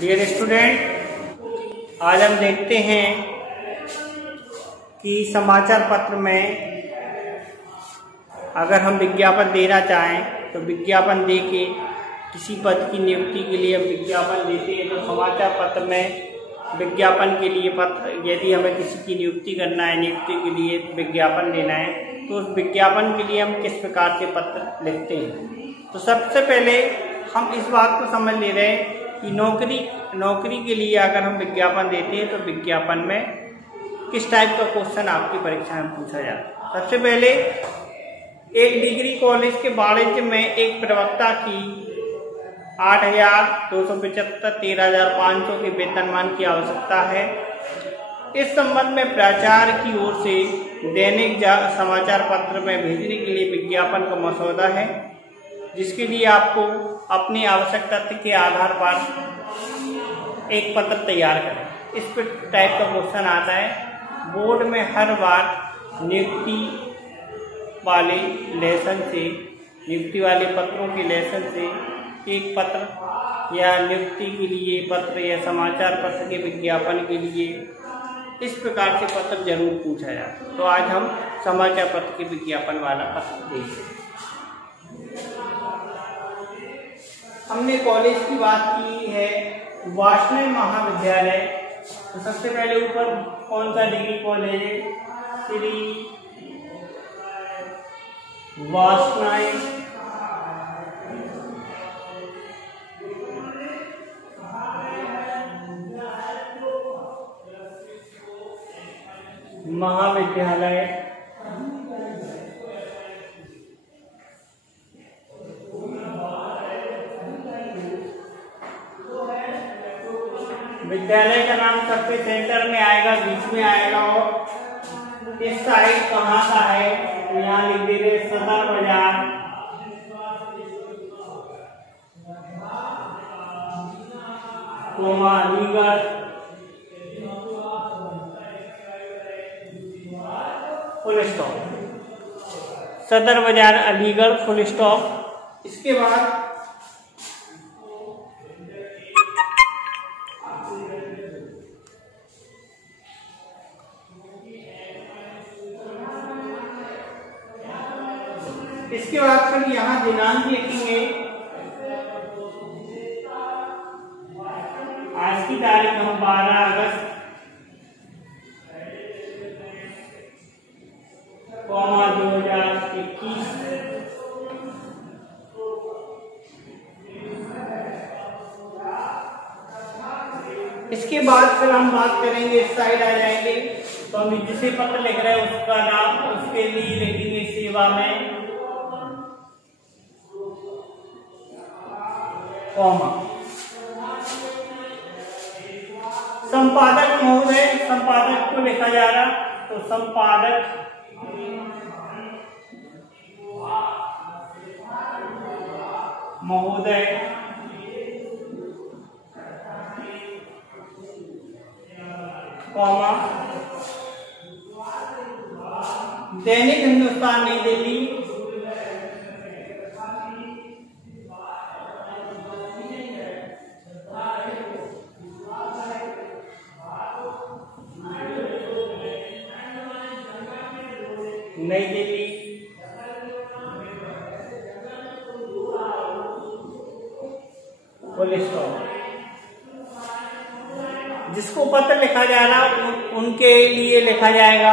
Dear student, आज हम देखते हैं कि समाचार पत्र में अगर हम विज्ञापन देना चाहें तो विज्ञापन दे के किसी पद की नियुक्ति के लिए हम विज्ञापन देते हैं। तो समाचार पत्र में विज्ञापन के लिए पत्र, यदि हमें किसी की नियुक्ति करना है, नियुक्ति के लिए विज्ञापन देना है, तो उस विज्ञापन के लिए हम किस प्रकार के पत्र लिखते हैं। तो सबसे पहले हम इस बात को समझ ले रहे हैं कि नौकरी के लिए अगर हम विज्ञापन देते हैं तो विज्ञापन में किस टाइप का क्वेश्चन आपकी परीक्षा में पूछा जाता है। सबसे पहले एक डिग्री कॉलेज के वाणिज्य में एक प्रवक्ता की 8,275 13,500 के वेतनमान की आवश्यकता है। इस संबंध में प्राचार्य की ओर से दैनिक समाचार पत्र में भेजने के लिए विज्ञापन का मसौदा है, जिसके लिए आपको अपनी आवश्यकता के आधार पर एक पत्र तैयार करें। इस टाइप का क्वेश्चन आता है। बोर्ड में हर बार नियुक्ति वाले पत्रों के लेसन से एक पत्र या नियुक्ति के लिए पत्र या समाचार पत्र के विज्ञापन के लिए इस प्रकार से पत्र जरूर पूछा जाता है। तो आज हम समाचार पत्र के विज्ञापन वाला पत्र देखते हैं। हमने कॉलेज की बात की है, वासनाएं महाविद्यालय। तो सबसे पहले ऊपर कौन सा डिग्री कॉलेज है? श्री वासनाएं महाविद्यालय। विद्यालय का नाम सबसे सेंटर में आएगा, बीच में आएगा। और इस साइड कहाँ का है? यहाँ लिख दे रहे सदर बाजार, अलीगढ़, फुल स्टॉप। सदर बाजार अलीगढ़, फुल स्टॉप। इसके बाद फिर यहाँ दिनांक लिखेंगे। आज की तारीख हम 12 अगस्त 2021। इसके बाद फिर हम बात करेंगे, इस साइड आ जाएंगे तो हम जिसे पत्र लिख रहे हैं उसका नाम, उसके लिए लिखेंगे सेवा में कॉमा। संपादक महोदय, संपादक को लिखा जा रहा तो संपादक महोदय, कॉमा। दैनिक हिंदुस्तान नई दिल्ली, नई दिल्ली। Full stop. जिसको पत्र लिखा जा रहा उनके लिए लिखा जाएगा।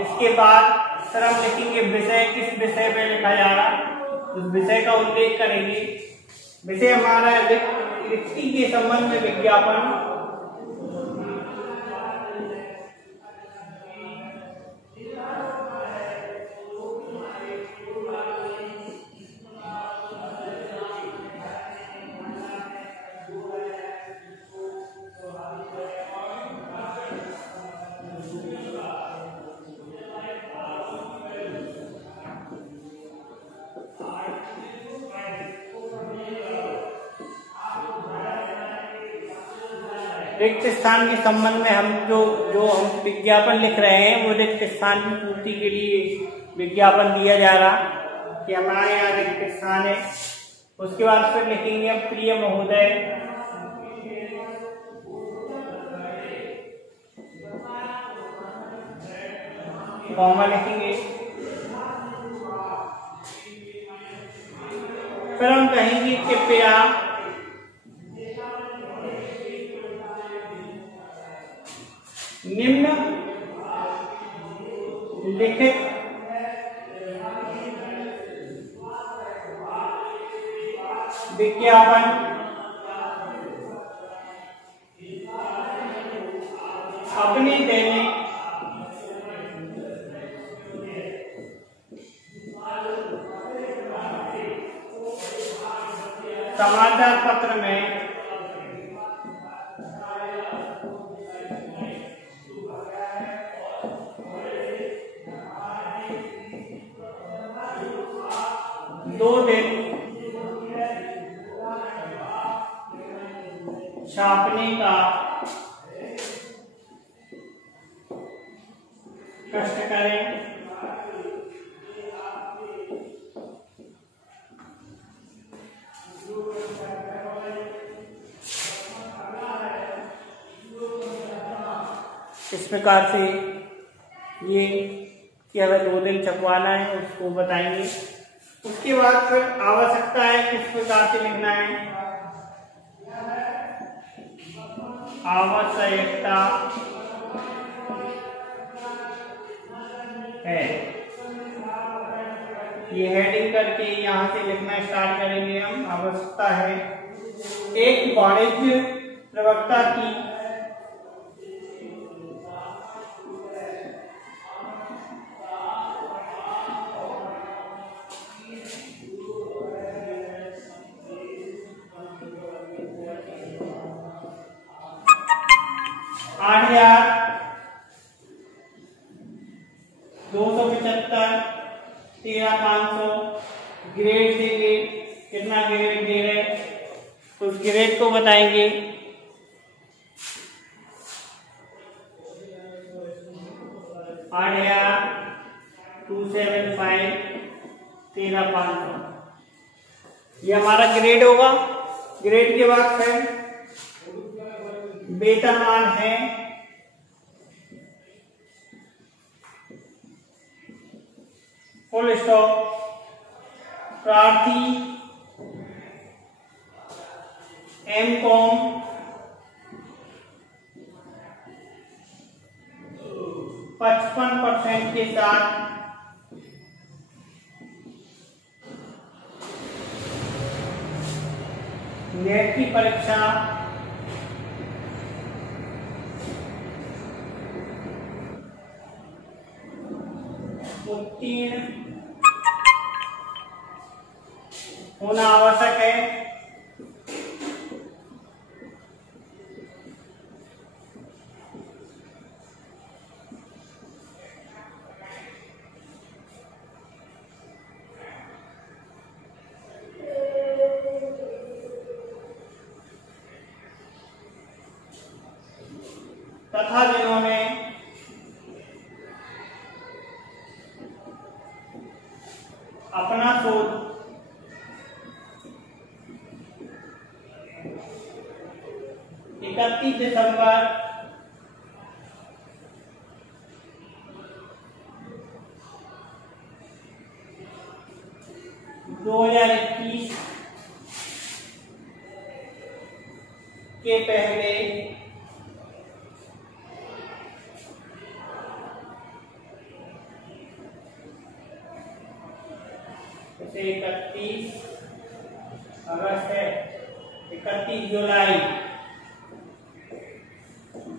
इसके बाद सर हम लिखेंगे विषय, किस विषय पे लिखा जा रहा उस विषय का उल्लेख करेंगे। विषय हमारा रिक्ति के संबंध में विज्ञापन। रिक्त स्थान के संबंध में हम जो हम विज्ञापन लिख रहे हैं वो रिक्त स्थान की पूर्ति के लिए विज्ञापन दिया जा रहा कि हमारे यहाँ रिक्त स्थान है। उसके बाद फिर लिखेंगे प्रिय महोदय, कॉमा लिखेंगे। फिर हम कहेंगे कृपया निम्न लिखित विज्ञापन अपने दैनिक समाचार पत्र में दो दिन छापने का कष्ट करें। इस प्रकार से ये कि हमें 2 दिन छपवाना है उसको बताएंगे। उसके बाद फिर आवश्यकता है किस प्रकार से लिखना है। आवश्यकता है, ये हेडिंग करके यहाँ से लिखना स्टार्ट करेंगे हम। आवश्यकता है एक वाणिज्य प्रवक्ता की ग्रेड देंगे, कितना ग्रेड दे रहे उस ग्रेड को बताएंगे। 8,275 13,500 ये हमारा ग्रेड होगा। ग्रेड के बाद फिर वेतनमान है फुल स्टॉप। प्रार्थी एमकॉम 55% के साथ नेट की परीक्षा उत्तीर्ण होना आवश्यक है। तथा जिन्होंने अपना शोध 31 दिसंबर 2021 के पहले जैसे 31 अगस्त है, 31 जुलाई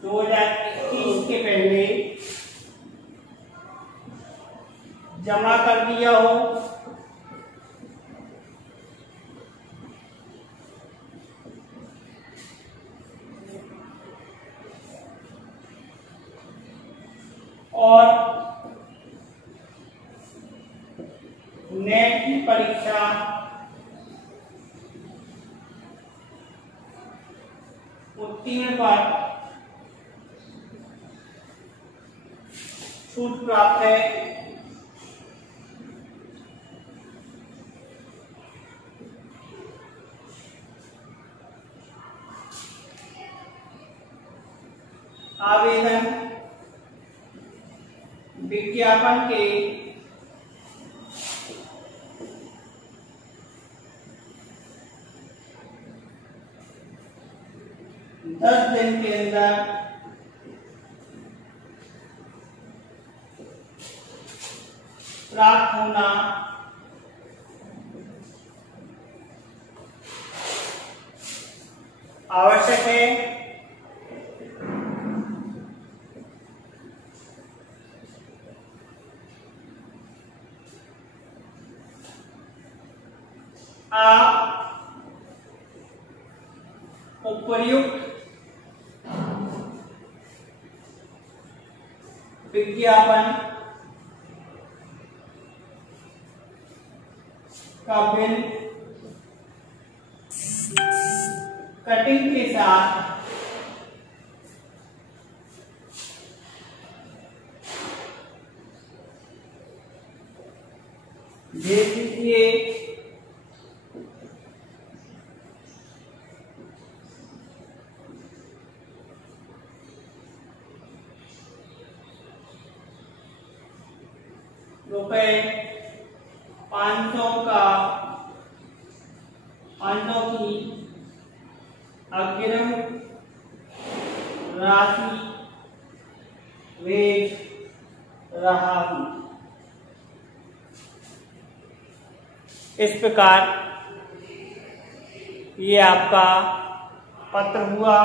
2021 के पहले जमा कर दिया हो और नेट की परीक्षा उत्तीर्ण पर छूट प्राप्त है। आवेदन विज्ञापन के 10 दिन के अंदर प्राप्त होना आवश्यक है। आप उपर्युक्त विज्ञापन का बिल कटिंग के साथ भेज दीजिए। रुपए 500 की अग्रिम राशि भेज रहा हूं। इस प्रकार ये आपका पत्र हुआ।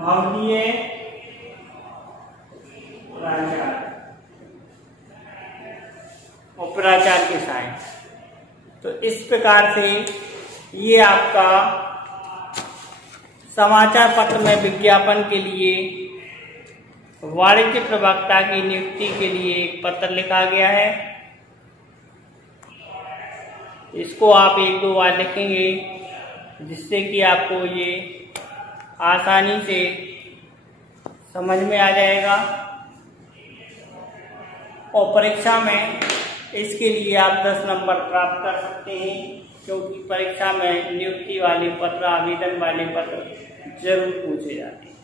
भवनीय उपराचार के साइन। तो इस प्रकार से ये आपका समाचार पत्र में विज्ञापन के लिए वाणिज्य प्रवक्ता की नियुक्ति के लिए एक पत्र लिखा गया है। इसको आप 1-2 बार लिखेंगे जिससे कि आपको ये आसानी से समझ में आ जाएगा और परीक्षा में इसके लिए आप 10 नंबर प्राप्त कर सकते हैं, क्योंकि परीक्षा में नियुक्ति वाले पत्र, आवेदन वाले पत्र जरूर पूछे जाते हैं।